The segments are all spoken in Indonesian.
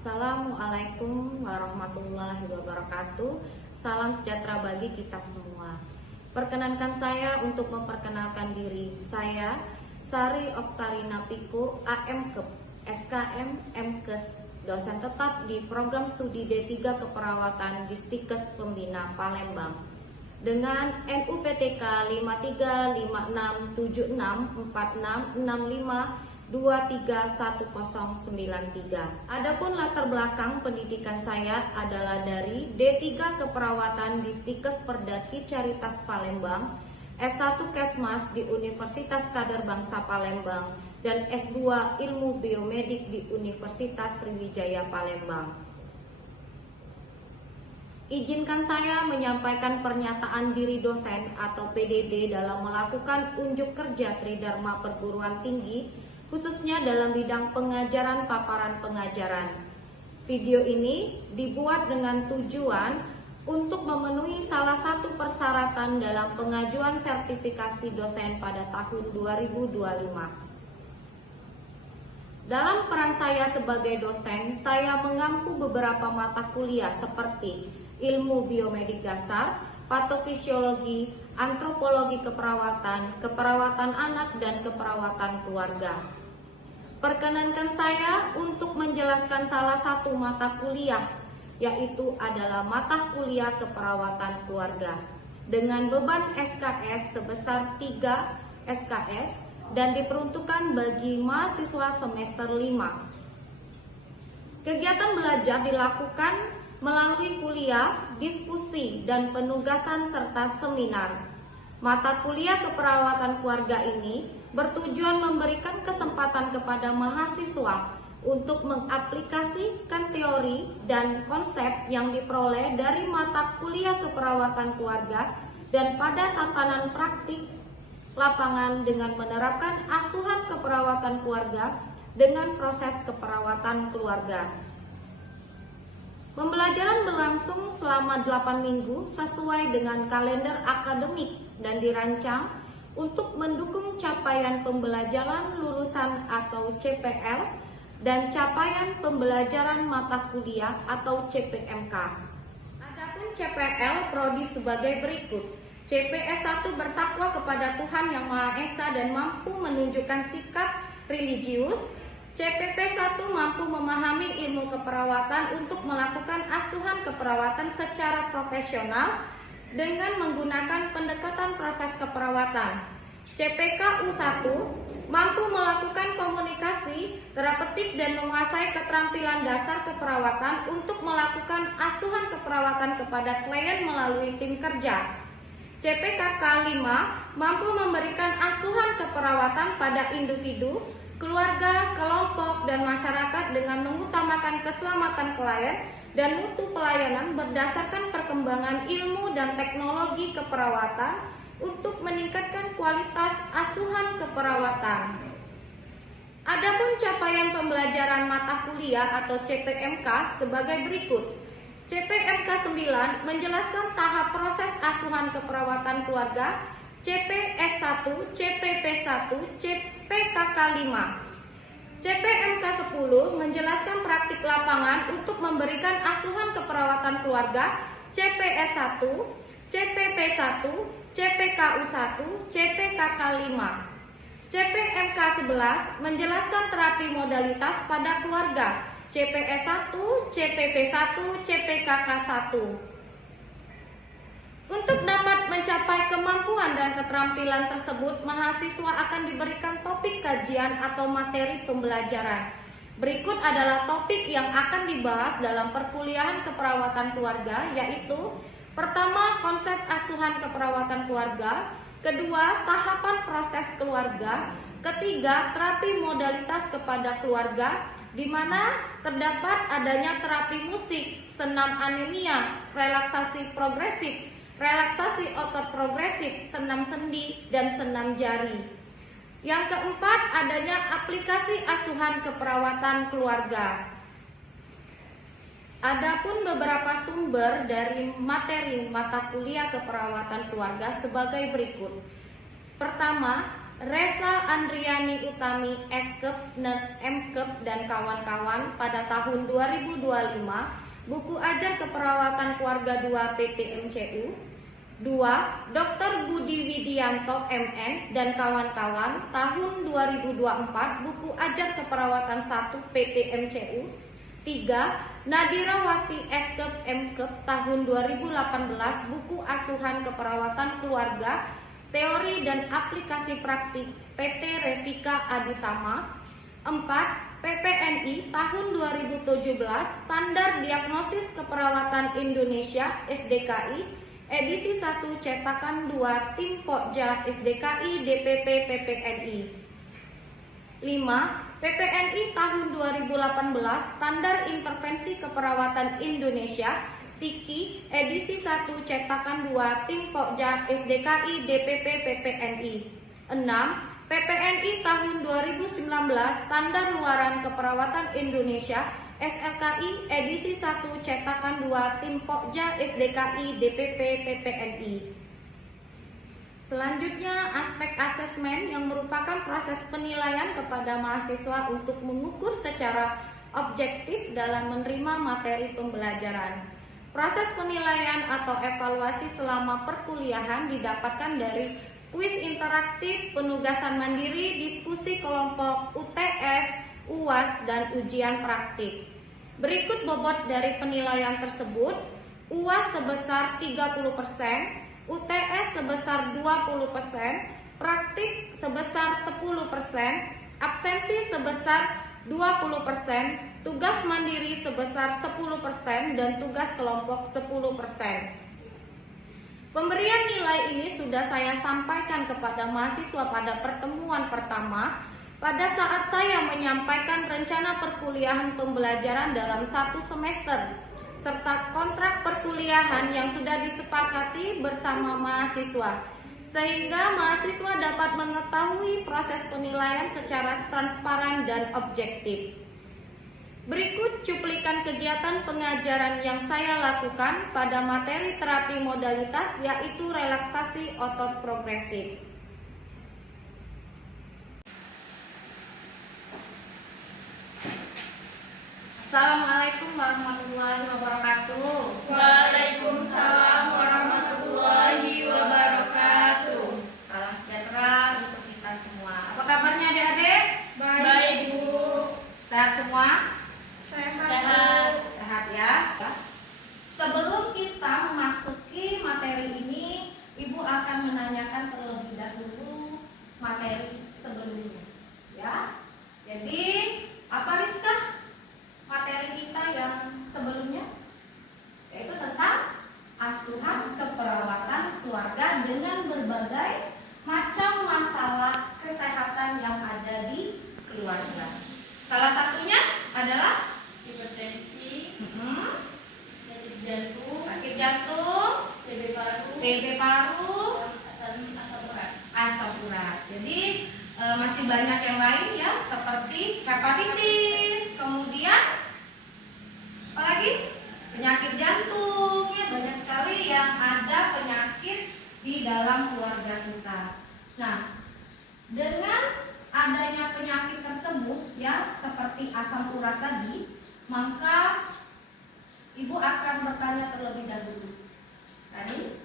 Assalamualaikum warahmatullahi wabarakatuh. Salam sejahtera bagi kita semua. Perkenankan saya untuk memperkenalkan diri. Saya Sari Oktarina Piku, AMKEP, SKM, MKes, dosen tetap di Program Studi D3 Keperawatan di Stikes Pembina Palembang. Dengan NUPTK 53564665231093. Adapun latar belakang pendidikan saya adalah dari D3 Keperawatan di Stikes Perdaki Caritas Palembang, S1 Kesmas di Universitas Kader Bangsa Palembang, dan S2 Ilmu Biomedik di Universitas Sriwijaya Palembang. Izinkan saya menyampaikan pernyataan diri dosen atau PDD dalam melakukan unjuk kerja Tridharma Perguruan Tinggi, khususnya dalam bidang pengajaran paparan pengajaran. Video ini dibuat dengan tujuan untuk memenuhi salah satu persyaratan dalam pengajuan sertifikasi dosen pada tahun 2025. Dalam peran saya sebagai dosen, saya mengampu beberapa mata kuliah seperti ilmu biomedik dasar, patofisiologi, antropologi keperawatan, keperawatan anak, dan keperawatan keluarga. Perkenankan saya untuk menjelaskan salah satu mata kuliah, yaitu adalah mata kuliah keperawatan keluarga, dengan beban SKS sebesar 3 SKS dan diperuntukkan bagi mahasiswa semester 5. Kegiatan belajar dilakukan melalui kuliah, diskusi, dan penugasan serta seminar. Mata kuliah keperawatan keluarga ini bertujuan memberikan kesempatan kepada mahasiswa untuk mengaplikasikan teori dan konsep yang diperoleh dari mata kuliah keperawatan keluarga dan pada tatanan praktik lapangan dengan menerapkan asuhan keperawatan keluarga dengan proses keperawatan keluarga. Pembelajaran berlangsung selama 8 minggu sesuai dengan kalender akademik dan dirancang untuk mendukung capaian pembelajaran lulusan atau CPL dan capaian pembelajaran mata kuliah atau CPMK. Adapun CPL prodi sebagai berikut. CPS 1 bertakwa kepada Tuhan Yang Maha Esa dan mampu menunjukkan sikap religius. CPP 1 mampu memahami ilmu keperawatan untuk melakukan asuhan keperawatan secara profesional dengan menggunakan pendekatan proses keperawatan. CPKU 1 mampu melakukan komunikasi, terapeutik, dan menguasai keterampilan dasar keperawatan untuk melakukan asuhan keperawatan kepada klien melalui tim kerja. CPKK 5 mampu memberikan asuhan keperawatan pada individu, keluarga, kelompok, dan masyarakat dengan mengutamakan keselamatan klien dan mutu pelayanan berdasarkan perkembangan ilmu dan teknologi keperawatan untuk meningkatkan kualitas asuhan keperawatan. Adapun capaian pembelajaran mata kuliah atau CPMK sebagai berikut. CPMK 9 menjelaskan tahap proses asuhan keperawatan keluarga, CPS 1, CPP 1, CPKK 5. CPMK 10 menjelaskan praktik lapangan untuk memberikan asuhan keperawatan keluarga, CPS 1, CPP 1, CPKU 1, CPKK 5. CPMK 11 menjelaskan terapi modalitas pada keluarga, CPS 1, CPP 1, CPKK 1. Untuk dapat mencapai kemampuan dan keterampilan tersebut, mahasiswa akan diberikan topik kajian atau materi pembelajaran. Berikut adalah topik yang akan dibahas dalam perkuliahan keperawatan keluarga, yaitu pertama, konsep asuhan keperawatan keluarga, kedua, tahapan proses keluarga, ketiga, terapi modalitas kepada keluarga, di mana terdapat adanya terapi musik, senam anemia, relaksasi progresif, relaksasi otot progresif, senam sendi, dan senam jari. Yang keempat, adanya aplikasi asuhan keperawatan keluarga. Adapun beberapa sumber dari materi mata kuliah keperawatan keluarga sebagai berikut. Pertama, Resa Andriani Utami S.Kep, Nurse M.Kep, dan kawan-kawan pada tahun 2025, buku ajar keperawatan keluarga 2 PT MCU. 2. Dr. Budi Widianto MN dan kawan-kawan tahun 2024, buku ajar keperawatan 1 PT MCU. 3. Nadirawati S.Kep M.Kep tahun 2018, buku asuhan keperawatan keluarga, teori dan aplikasi praktik PT Revika Aditama. 4. PPNI tahun 2017, Standar Diagnosis Keperawatan Indonesia SDKI edisi 1 cetakan 2 tim Pokja SDKI DPP PPNI. 5. PPNI tahun 2018, Standar Intervensi Keperawatan Indonesia SIKI edisi 1 cetakan 2 tim Pokja SDKI DPP PPNI. 6. PPNI tahun 2019, Standar Luaran Keperawatan Indonesia SLKI edisi 1 cetakan 2 tim Pokja SDKI DPP PPNI. Selanjutnya, aspek asesmen yang merupakan proses penilaian kepada mahasiswa untuk mengukur secara objektif dalam menerima materi pembelajaran. Proses penilaian atau evaluasi selama perkuliahan didapatkan dari kuis interaktif, penugasan mandiri, diskusi kelompok, UTS, UAS, dan ujian praktik. Berikut bobot dari penilaian tersebut. UAS sebesar 30%, UTS sebesar 20%, praktik sebesar 10%, absensi sebesar 20%, tugas mandiri sebesar 10%, dan tugas kelompok 10%. Pemberian nilai ini sudah saya sampaikan kepada mahasiswa pada pertemuan pertama pada saat saya menyampaikan rencana perkuliahan pembelajaran dalam 1 semester serta kontrak perkuliahan yang sudah disepakati bersama mahasiswa, sehingga mahasiswa dapat mengetahui proses penilaian secara transparan dan objektif. Berikut cuplikan kegiatan pengajaran yang saya lakukan pada materi terapi modalitas, yaitu relaksasi otot progresif. Assalamualaikum warahmatullahi wabarakatuh. Waalaikumsalam warahmatullahi wabarakatuh. Salam sejahtera untuk kita semua. Apa kabarnya adik-adik? Baik, Bu. Sehat semua? Sehat. Sehat ya. Sebelum kita memasuki materi ini, Ibu akan menanyakan terlebih dahulu materi sebelumnya, ya. Jadi, apa Rizka? Materi kita yang sebelumnya yaitu tentang asuhan keperawatan keluarga dengan berbagai macam masalah kesehatan yang ada di keluarga. Salah satunya adalah Hipertensi, sakit jantung, TB paru, asam urat. Jadi masih banyak yang lain ya, seperti hepatitis, kemudian apalagi penyakit jantung ya, banyak sekali yang ada penyakit di dalam keluarga kita. Nah, dengan adanya penyakit tersebut ya, seperti asam urat tadi, maka Ibu akan bertanya terlebih dahulu. Tadi,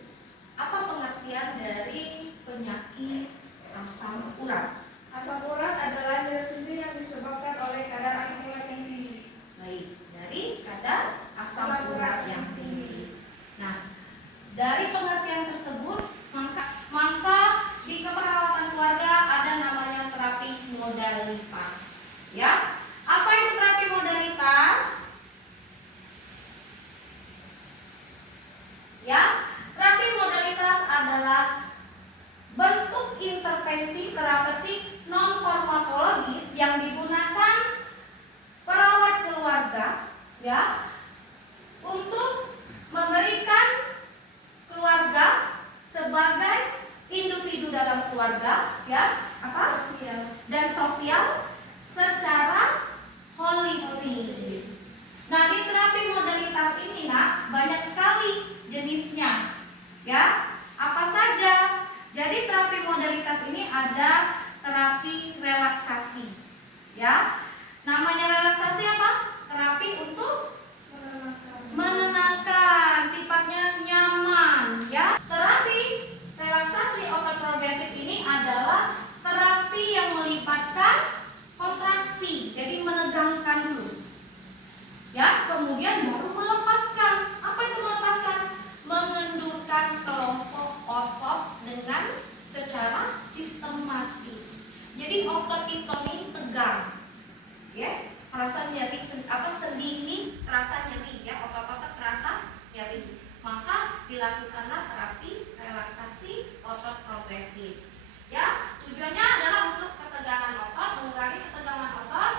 apa pengertian dari penyakit asam urat? Asam urat adalah nyeri yang disebabkan oleh kadar asam urat yang tinggi. Baik, dari kadar asam urat yang tinggi. Nah, dari pengertian tersebut, maka di keperawatan keluarga ada namanya terapi modalitas. Ya, apa itu terapi modalitas? Ya, terapi modalitas adalah bentuk intervensi terapeutik non farmakologis yang digunakan perawat keluarga ya untuk memberikan keluarga sebagai individu dalam keluarga ya sosial dan sosial secara holistik. Nah, di terapi modalitas ini nak banyak sekali jenisnya ya. Apa saja? Jadi terapi modalitas ini ada terapi relaksasi. Ya, namanya relaksasi apa? Terapi untuk menenangkan, sifatnya nyaman. Ya, terapi relaksasi otot progresif ini adalah terapi yang melibatkan kontraksi, jadi menegangkan dulu. Ya, kemudian baru melepaskan. Apa itu melepaskan? Mengendurkan kelompok otot dengan secara sistematis. Jadi otot kita ini tegang, ya, terasa nyeri, sendi ini terasa nyeri, ya, otot-otot terasa nyeri. Maka dilakukanlah terapi relaksasi otot progresif. Ya, tujuannya adalah untuk ketegangan otot, mengurangi ketegangan otot,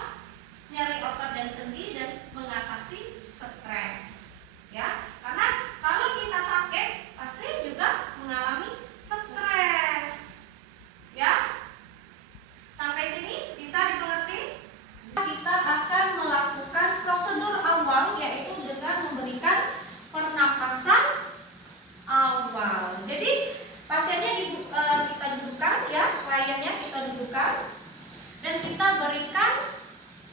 nyeri otot dan sendi, dan mengatasi stres. Ya, karena kalau kita sakit pasti juga mengalami stres. Ya, sampai sini bisa dimengerti? Kita akan melakukan prosedur awal, yaitu dengan memberikan pernapasan awal. Jadi pasiennya kita dudukkan, ya, kliennya kita dudukkan, dan kita berikan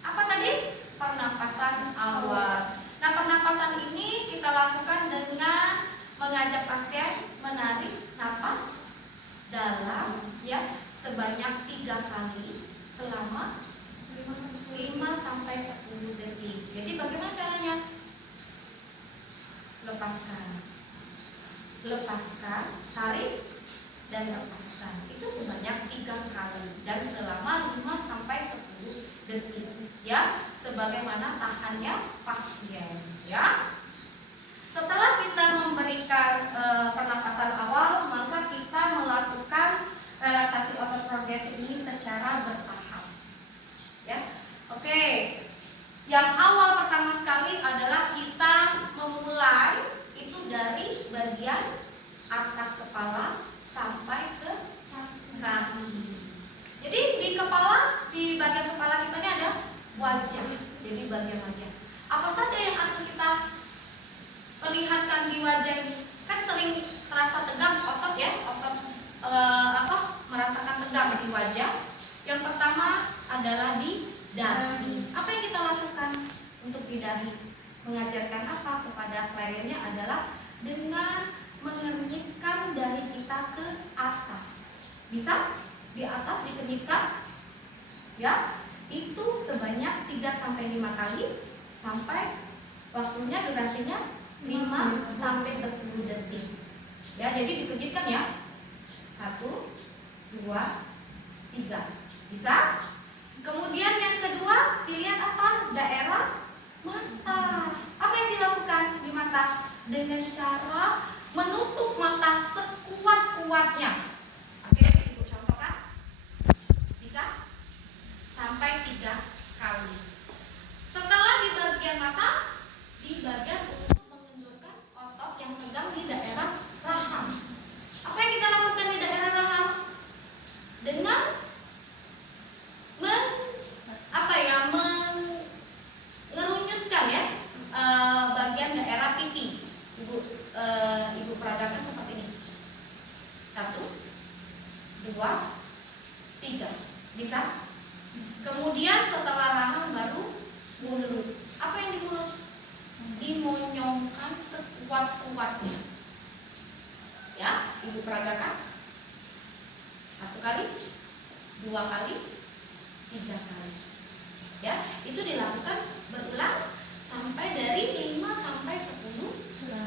apa tadi? Pernapasan awal. Nah, pernapasan ini kita lakukan dengan mengajak pasien menarik napas dalam, ya, sebanyak 3 kali selama 5 sampai 10 detik. Jadi bagaimana caranya? Lepaskan, tarik dan lepaskan. Itu sebanyak 3 kali dan selama 5 sampai 10 detik. Ya, sebagaimana tahannya pasien. Ya. Setelah kita memberikan pernapasan awal, maka kita melakukan relaksasi otot progresif ini secara bertahap. Ya. Oke. Yang awal pertama sekali adalah kita memulai itu dari bagian atas kepala sampai ke kaki. Jadi di bagian kepala kita ini ada wajah. Jadi bagian wajah. Apa saja yang akan kita perlihatkan di wajah ini? Kan sering terasa tegang otot, ya, merasakan tegang di wajah. Yang pertama adalah di dahi. Apa yang kita lakukan untuk di dahi? Mengajarkan apa kepada kliennya adalah dengan mengenyitkan dahi kita ke atas. Bisa di atas dikenyitkan, ya, itu sebanyak 3 sampai 5 kali sampai waktunya, durasinya 5 sampai 10 detik. Ya, jadi dikenyitkan, ya. 1, 2, 3. Bisa? Kemudian yang kedua, dilihat apa? Daerah mata. Apa yang dilakukan di mata? Dengan cara menutup mata sekuat-kuatnya. Oke, Ibu contohkan. Bisa? Sampai 3 kali. Setelah di bagian mata, di bagian untuk mengendurkan otot yang tegang di daerah rahang. Apa yang kita lakukan di daerah rahang? Dengan mengerunyutkan, ya, bagian daerah pipi. Ibu peragakan seperti ini. 1, 2, 3. Bisa? Kemudian setelah rahang baru mulut. Apa yang di mulut? Dimonyongkan sekuat-kuatnya. Ya, Ibu peragakan. 1 kali, 2 kali, 3 kali. Ya, itu dilakukan berulang sampai dari 5 sampai 10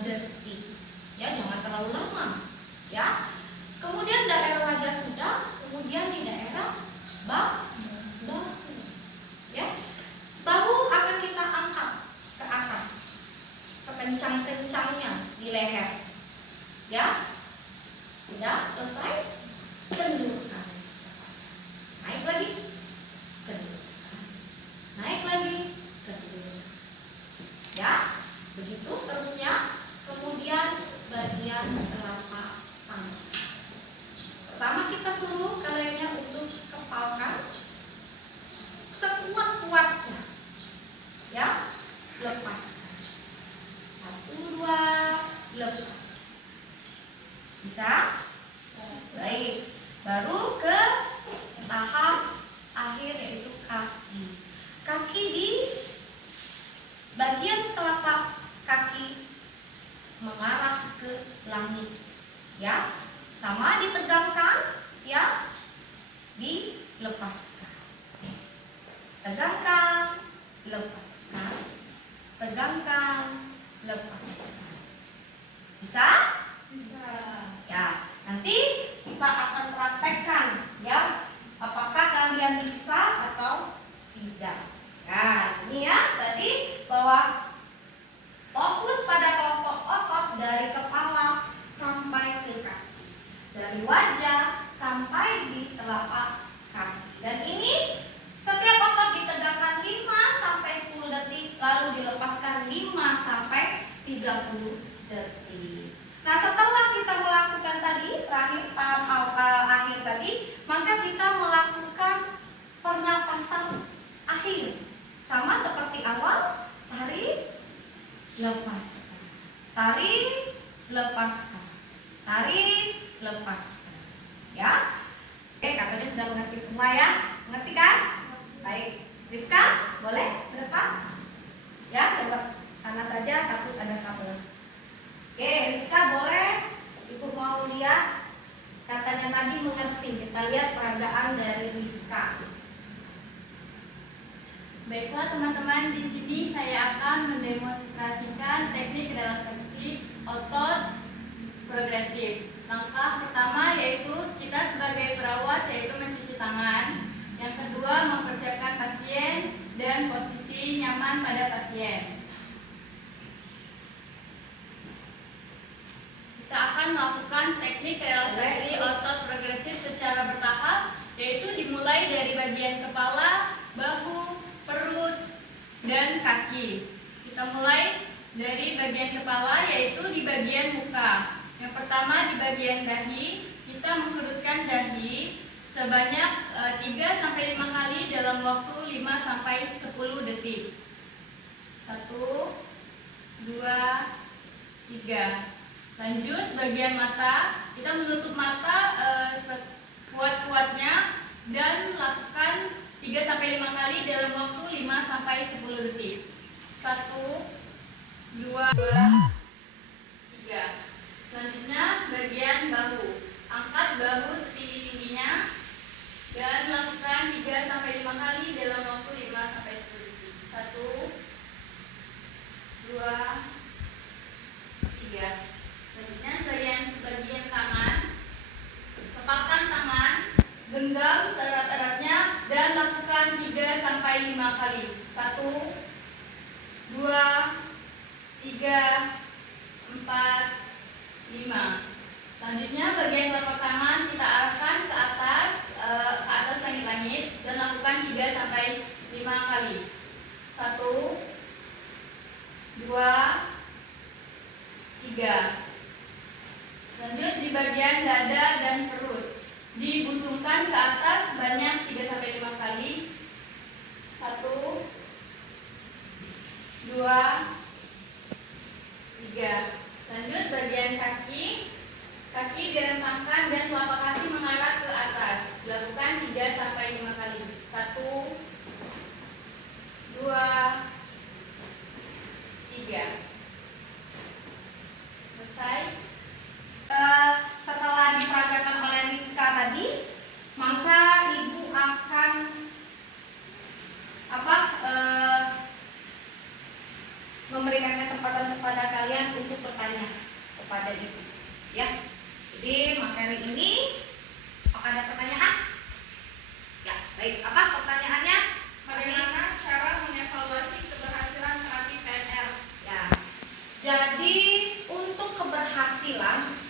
detik. Ya, jangan terlalu lama. Ya. Kemudian daerah wajah sudah, kemudian di daerah bahu. Ya. Bahu akan kita angkat ke atas sekencang-kencangnya di leher. Ya. Sudah selesai, kendurkan. Naik lagi, kendurkan. Naik lagi, kendurkan. Ya, begitu seterusnya. Kemudian bagian telapak tangan. Pertama kita suruh kliennya untuk kepalkan sekuat-kuatnya. Ya, lepaskan. 1, 2, lepas. Bisa? Baik. Baru ke tahap mengarah ke langit. Ya, sama ditegangkan, ya, dilepaskan. Tegangkan, lepaskan. Tegangkan, lepaskan. Bisa? Bisa. Ya, nanti kita akan praktekkan, ya. Apakah kalian bisa atau tidak? Nah, ini ya tadi bahwa fokus pada kelompok otot dari kepala sampai ke kaki, dari wajah sampai di telapak kaki. Dan ini setiap otot ditegakkan 5 sampai 10 detik, lalu dilepaskan 5 sampai 30 detik. Nah, setelah kita melakukan tadi terakhir akhir tadi, maka kita melakukan pernapasan akhir. Sama seperti awal, tarik, lepaskan. Tarik, lepaskan. Tarik, lepaskan. Ya. Oke, katanya sudah mengerti semua ya. Mengerti kan? Baik. Rizka, boleh ke depan? Ya, lewat sana saja, takut ada kabel. Oke, Rizka boleh. Ibu mau lihat. Katanya tadi mengerti. Kita lihat peragaan dari Rizka. Baiklah teman-teman, di sini saya akan mendemonstrasikan teknik relaksasi otot progresif. Langkah pertama yaitu kita sebagai perawat yaitu mencuci tangan. Yang kedua mempersiapkan pasien dan posisi nyaman pada pasien. Kita akan melakukan teknik relaksasi otot progresif secara bertahap, yaitu dimulai dari bagian kepala, bahu, perut, dan kaki. Kita mulai dari bagian kepala, yaitu di bagian muka. Yang pertama di bagian dahi, kita mengkerutkan dahi sebanyak 3-5 kali dalam waktu 5-10 detik. 1, 2, 3. Lanjut bagian mata, kita menutup mata sekuat-kuatnya dan lakukan 3-5 kali dalam waktu 5-10 detik. 1, 2, 3. Selanjutnya bagian bahu. Angkat bahu setinggi-tingginya dan lakukan 3-5 kali dalam waktu 5-10 detik. 1, 2, 3. Selanjutnya bagian tangan. Tepalkan tangan, genggam seerat-eratnya dan lakukan 3-5 kali. 1, 2, 3, 4, 5. Selanjutnya bagian telapak tangan kita arahkan ke atas langit-langit dan lakukan 3-5 kali. 1, 2, 3. Lanjut di bagian dada dan perut. Dibusungkan ke atas sebanyak 3-5 kali. 1, 2, 3. Lanjut bagian kaki. Kaki direntangkan dan telapak kaki mengarah ke atas. Lakukan 3-5 kali. 1, 2, 3. Selesai. Setelah diperagakan oleh Rizka tadi, maka ibu akan memberikan kesempatan kepada kalian untuk bertanya kepada ibu, ya. Jadi materi ini, apakah ada pertanyaan? Ya, baik. Apa pertanyaannya? Bagaimana cara mengevaluasi keberhasilan terapi PNR? Ya. Jadi untuk keberhasilan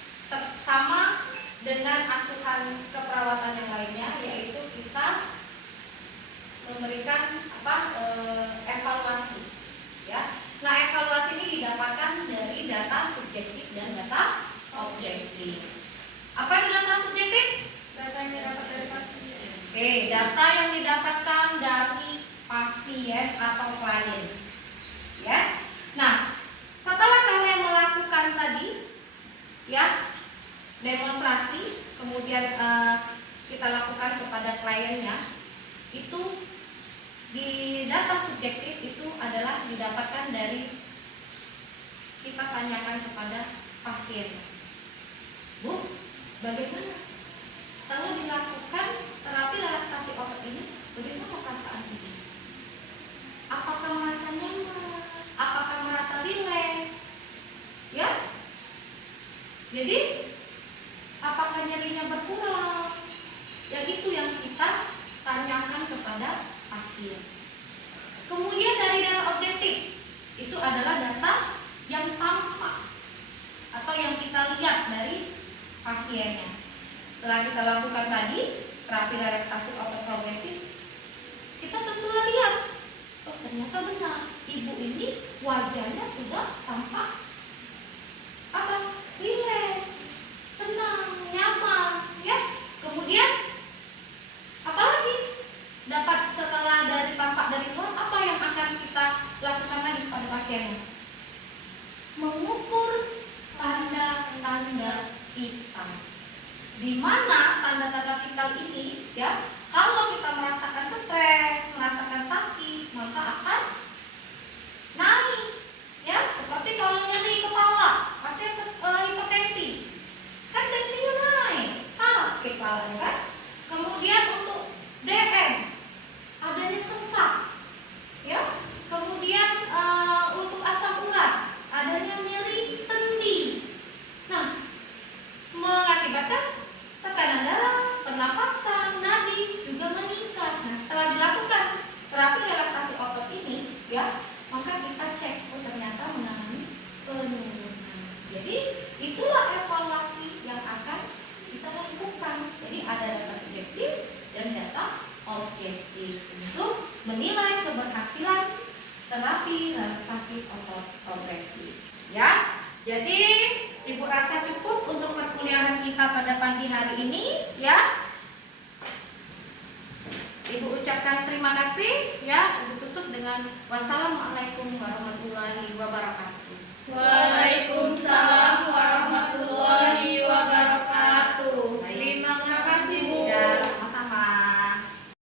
sama dengan asuhan keperawatan yang lainnya, yaitu kita memberikan evaluasi, ya. Nah, evaluasi ini didapatkan dari data subjektif dan data objektif. Apa itu data subjektif? Data yang didapat dari pasien. Oke, data yang didapatkan dari pasien atau klien, ya. Nah, setelah kalian melakukan tadi, ya, demonstrasi, kemudian kita lakukan kepada kliennya, itu di data subjektif itu adalah didapatkan dari kita tanyakan kepada pasien. Bu, bagaimana? Setelah dilakukan terapi relaksasi otot ini, bagaimana perasaan ibu? Apakah merasa nyaman? Apakah merasa rileks? Ya? Jadi, apakah nyerinya berkurang? Ya, itu yang kita tanyakan kepada pasien. Kemudian dari data objektif, itu adalah data yang tampak atau yang kita lihat dari pasiennya. Setelah kita lakukan tadi terapi relaksasi otot progresif, kita tentulah lihat, oh ternyata benar, ibu ini wajahnya sudah tampak apa? Rileks, senang, nyaman, ya. Kemudian apalagi dapat setelah dari tampak dari luar, apa yang akan kita lakukan lagi pada pasiennya? Mengukur tanda-tanda vital. Di mana tanda-tanda vital ini, ya, kalau kita merasakan stres, merasakan sakit, maka akan naik, ya. Seperti kalau nyeri kepala, pasien hipertensi, kan tensinya naik, sakit kepalanya kan. Kemudian untuk DM, adanya sesak, ya. Kemudian untuk asam urat, adanya nyeri sendi. Nah, mengakibatkan tekanan darah, pernapasan, nadi juga meningkat. Nah, setelah dilakukan terapi relaksasi otot ini, ya, maka kita cek, oh ternyata mengalami penurunan. Jadi itulah evaluasi yang akan kita lakukan. Jadi ada data subjektif dan data objektif untuk menilai keberhasilan terapi relaksasi otot progresif. Ya, jadi Ibu rasa cukup untuk perkuliahan kita pada pagi hari ini, ya. Ibu ucapkan terima kasih, ya. Ibu tutup dengan wassalamualaikum warahmatullahi wabarakatuh.